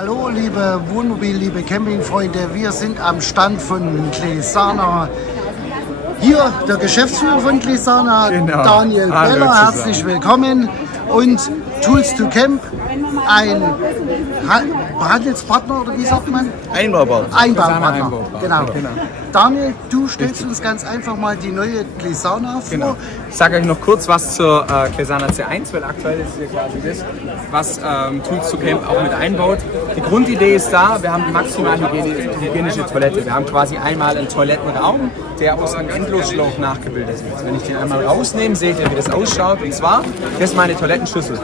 Hallo liebe Wohnmobil, liebe Campingfreunde, wir sind am Stand von Glesana. Hier der Geschäftsführer von Glesana, genau. Daniel Beller, herzlich willkommen. Und Tools to Camp, ein Handelspartner oder wie sagt man? Einbaupartner. Einbaupartner, genau. Daniel, du stellst uns ganz einfach mal die neue Glesana vor. Genau. Ich sage euch noch kurz was zur Glesana C1, weil aktuell ist hier quasi das, was Tools to Camp auch mit einbaut. Die Grundidee ist da, wir haben die maximal hygienische Toilette. Wir haben quasi einmal einen Toilettenraum, der aus einem Endlosschlauch nachgebildet wird. Wenn ich den einmal rausnehme, seht ihr, wie das ausschaut. Und zwar, das ist meine Toilettenschüssel.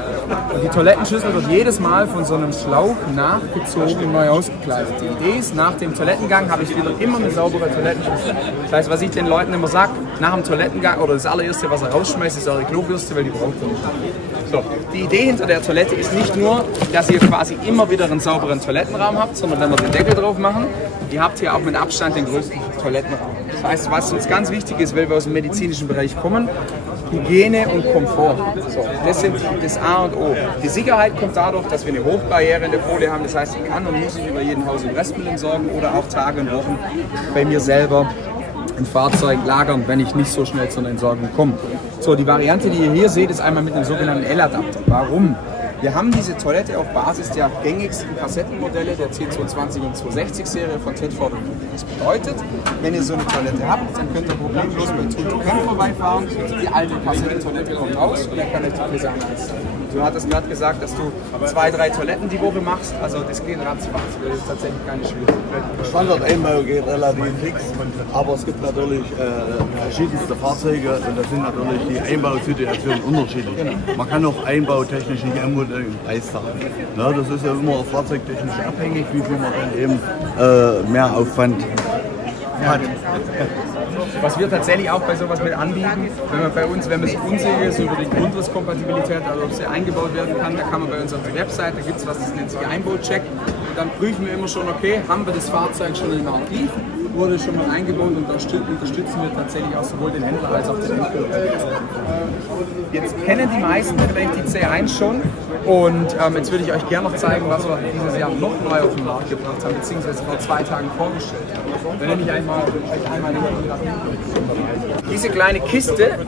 Und die Toilettenschüssel wird jedes Mal von so einem Schlauch nachgezogen und neu ausgekleidet. Die Idee ist, nach dem Toilettengang habe ich wieder immer eine saubere Toilettenschüssel. Das heißt, was ich den Leuten immer sage, nach dem Toilettengang oder das allererste, was er rausschmeißt, ist eure Klobürste, weil die braucht ihr nicht. So, die Idee hinter der Toilette ist nicht nur, dass ihr quasi immer wieder einen sauberen Toilettenraum habt, sondern wenn wir den Deckel drauf machen, ihr habt hier auch mit Abstand den größten Toilettenraum. Das heißt, was uns ganz wichtig ist, weil wir aus dem medizinischen Bereich kommen, Hygiene und Komfort. So, das sind das A und O. Die Sicherheit kommt dadurch, dass wir eine Hochbarriere in der Folie haben. Das heißt, ich kann und muss nicht über jeden Haus- und Restmüll entsorgen oder auch Tage und Wochen bei mir selber ein Fahrzeug lagern, wenn ich nicht so schnell zu einer Entsorgung komme. So, die Variante, die ihr hier seht, ist einmal mit einem sogenannten L-Adapter. Warum? Wir haben diese Toilette auf Basis der gängigsten Kassettenmodelle der C220 und 260 Serie von Tedford. Das bedeutet, wenn ihr so eine Toilette habt, dann könnt ihr problemlos bei Tools to Camp vorbeifahren, die alte Kassettentoilette kommt raus und dann kann euch die Glesana installieren. Du hattest gerade gesagt, dass du 2, 3 Toiletten die Woche machst, also das geht ratzfatz, das ist tatsächlich keine Schwierigkeit. Standardeinbau geht relativ fix, aber es gibt natürlich verschiedenste Fahrzeuge und da sind natürlich die Einbausituationen unterschiedlich. Man kann auch einbautechnisch nicht immer den Preis sagen. Ja, das ist ja immer fahrzeugtechnisch abhängig, wie viel man dann eben mehr Aufwand hat. Was wir tatsächlich auch bei sowas mit anbieten, wenn man bei uns, wenn man sich unsicher ist über die Grundrisskompatibilität, also ob sie eingebaut werden kann, da kann man bei uns auf der Webseite, da gibt es was, das nennt sich Einbaucheck. Dann prüfen wir immer schon, okay, haben wir das Fahrzeug schon im Archiv, wurde schon mal eingebaut und unterstützen wir tatsächlich auch sowohl den Händler als auch den Endkunden. Jetzt kennen die meisten vielleicht die C1 schon und jetzt würde ich euch gerne noch zeigen, was wir dieses Jahr noch neu auf den Markt gebracht haben, beziehungsweise vor 2 Tagen vorgestellt haben. Wenn ich euch einmal diese kleine Kiste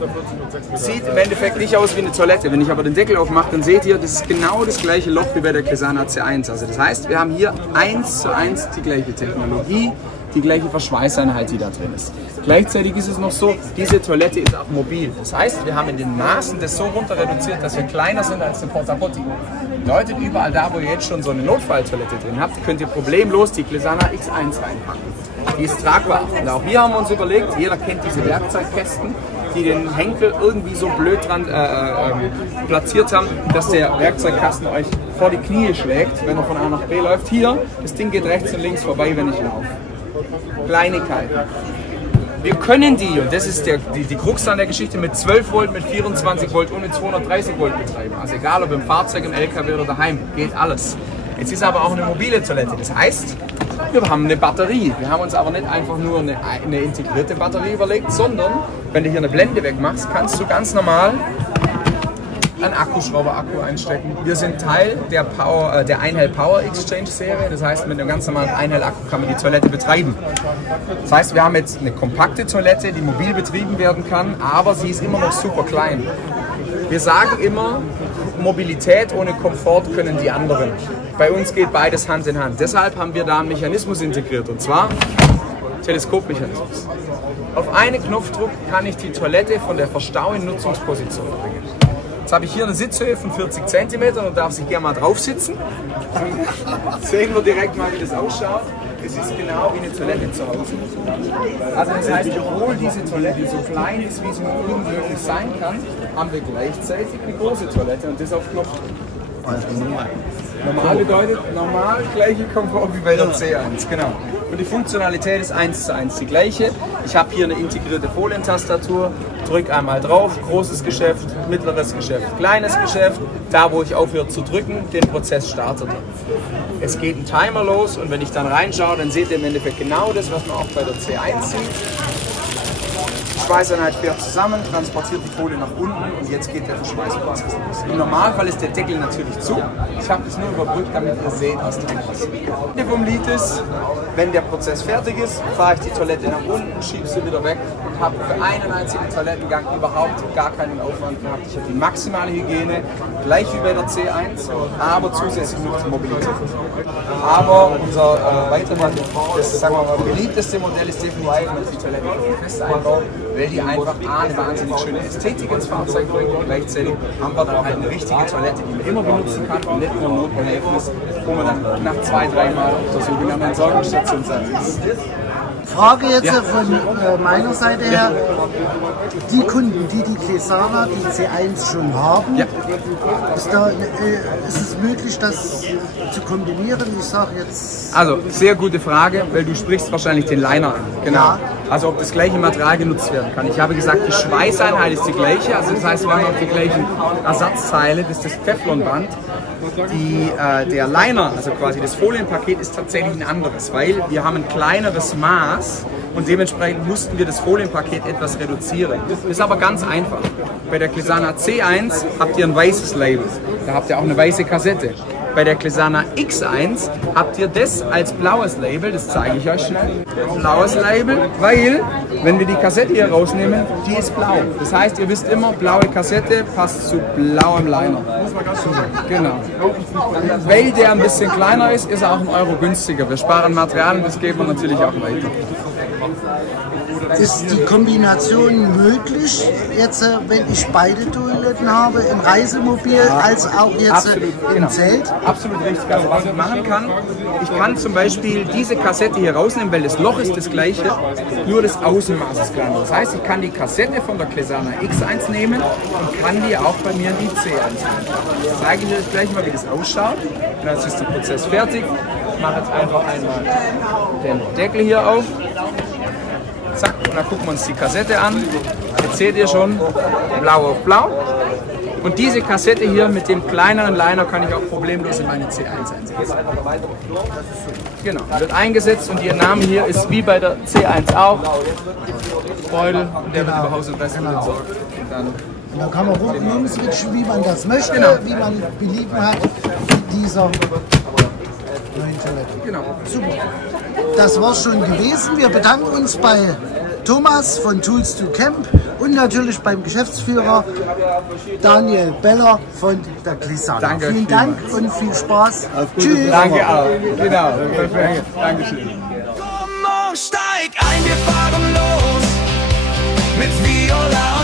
sieht im Endeffekt nicht aus wie eine Toilette. Wenn ich aber den Deckel aufmache, dann seht ihr, das ist genau das gleiche Loch wie bei der Glesana C1. Also das heißt, wir haben hier 1:1 die gleiche Technologie, die gleiche Verschweißeinheit, die da drin ist. Gleichzeitig ist es noch so, diese Toilette ist auch mobil. Das heißt, wir haben in den Maßen das so runter reduziert, dass wir kleiner sind als eine Porta Potty. Bedeutet, überall da, wo ihr jetzt schon so eine Notfalltoilette drin habt, könnt ihr problemlos die Glesana X1 reinpacken. Die ist tragbar. Und auch hier haben wir uns überlegt, jeder kennt diese Werkzeugkästen, die den Henkel irgendwie so blöd dran platziert haben, dass der Werkzeugkasten euch vor die Knie schlägt, wenn er von A nach B läuft. Hier, das Ding geht rechts und links vorbei, wenn ich laufe. Kleinigkeit. Wir können die, und das ist die Krux an der Geschichte, mit 12 Volt, mit 24 Volt und mit 230 Volt betreiben. Also egal ob im Fahrzeug, im LKW oder daheim, geht alles. Jetzt ist aber auch eine mobile Toilette. Das heißt, wir haben eine Batterie. Wir haben uns aber nicht einfach nur eine integrierte Batterie überlegt, sondern wenn du hier eine Blende wegmachst, kannst du ganz normal einen Akkuschrauber-Akku einstecken. Wir sind Teil der Einhell Power Exchange Serie, das heißt, mit einem ganz normalen Einhell-Akku kann man die Toilette betreiben. Das heißt, wir haben jetzt eine kompakte Toilette, die mobil betrieben werden kann, aber sie ist immer noch super klein. Wir sagen immer, Mobilität ohne Komfort können die anderen. Bei uns geht beides Hand in Hand. Deshalb haben wir da einen Mechanismus integriert, und zwar Teleskopmechanismus. Auf einen Knopfdruck kann ich die Toilette von der Verstau in Nutzungsposition bringen. Jetzt habe ich hier eine Sitzhöhe von 40 cm und darf sich gerne mal drauf sitzen. Sehen wir direkt mal, wie das ausschaut. Es ist genau wie eine Toilette zu Hause. Also das heißt, obwohl diese Toilette so klein ist, wie sie nur irgend möglich sein kann, haben wir gleichzeitig eine große Toilette und das auf Knopfdruck. Normal bedeutet normal gleiche Komfort wie bei der C1, genau. Und die Funktionalität ist 1:1 die gleiche. Ich habe hier eine integrierte Folientastatur, drücke einmal drauf, großes Geschäft, mittleres Geschäft, kleines Geschäft. Da, wo ich aufhöre zu drücken, den Prozess startet er. Es geht ein Timer los und wenn ich dann reinschaue, dann seht ihr im Endeffekt genau das, was man auch bei der C1 sieht. Schweißeinheit fährt zusammen, transportiert die Folie nach unten und jetzt geht der Verschweißprozess los. Im Normalfall ist der Deckel natürlich zu. Ich habe das nur überbrückt, damit ihr seht, was drin passiert. Der vom Lied ist, wenn der Prozess fertig ist, fahre ich die Toilette nach unten, schiebe sie wieder weg und habe für einen einzigen Toilettengang überhaupt gar keinen Aufwand gehabt. Ich habe die maximale Hygiene, gleich wie bei der C1, aber zusätzlich noch die Mobilität. Aber unser das, sagen wir mal, beliebteste Modell ist definitiv die Toilette auf Festeinbau, weil die einfach eine wahnsinnig schöne Ästhetik ins Fahrzeug bringt und gleichzeitig haben wir dann halt eine richtige Toilette, die man immer benutzen kann und nicht nur Notbehelfnis, wo man dann nach 2-3 Mal auf der sogenannten Entsorgungsstation ist. Frage jetzt von meiner Seite her, die Kunden, die Clesana, die C1 schon haben, ist es möglich, das zu kombinieren? Ich sage jetzt... Also, sehr gute Frage, weil du sprichst wahrscheinlich den Liner an. Genau. Ja. Also, ob das gleiche Material genutzt werden kann. Ich habe gesagt, die Schweißeinheit ist die gleiche, also das heißt, wir haben auch die gleichen Ersatzteile, das ist das Teflonband. Der Liner, also quasi das Folienpaket, ist tatsächlich ein anderes, weil wir haben ein kleineres Maß und dementsprechend mussten wir das Folienpaket etwas reduzieren. Das ist aber ganz einfach. Bei der Clesana C1 habt ihr ein weißes Label, da habt ihr auch eine weiße Kassette. Bei der Clesana X1 habt ihr das als blaues Label, das zeige ich euch schnell. Blaues Label, weil, wenn wir die Kassette hier rausnehmen, die ist blau. Das heißt, ihr wisst immer, blaue Kassette passt zu blauem Liner. Genau. Weil der ein bisschen kleiner ist, ist er auch 1 Euro günstiger. Wir sparen Material und das geben wir natürlich auch weiter. Ist die Kombination möglich, jetzt, wenn ich beide Toiletten habe, im Reisemobil als auch jetzt im Zelt? Absolut richtig. Also was ich machen kann, ich kann zum Beispiel diese Kassette hier rausnehmen, weil das Loch ist das gleiche, nur das Außenmaß ist kleiner. Das heißt, ich kann die Kassette von der Clesana X1 nehmen und kann die auch bei mir in die C1 nehmen. Ich zeige Ihnen jetzt gleich mal, wie das ausschaut. Und dann ist der Prozess fertig. Ich mache jetzt einfach einmal den Deckel hier auf. Zack, und dann gucken wir uns die Kassette an. Jetzt seht ihr schon, blau auf blau. Und diese Kassette hier mit dem kleineren Liner kann ich auch problemlos in meine C1 einsetzen. Genau, wird eingesetzt und ihr Name hier ist wie bei der C1 auch. Beutel, und der wird über Haus und Rest entsorgt. Und dann kann man rumswitchen, wie man das möchte, wie man Belieben hat mit dieser neuen Toilette. Genau. Super. Das war's schon gewesen. Wir bedanken uns bei Thomas von Tools to Camp und natürlich beim Geschäftsführer Daniel Beller von der Clesana. Danke. Vielen Dank und viel Spaß. Tschüss. Danke auch. Genau. Dankeschön. Komm, steig ein, wir fahren los mit Viola.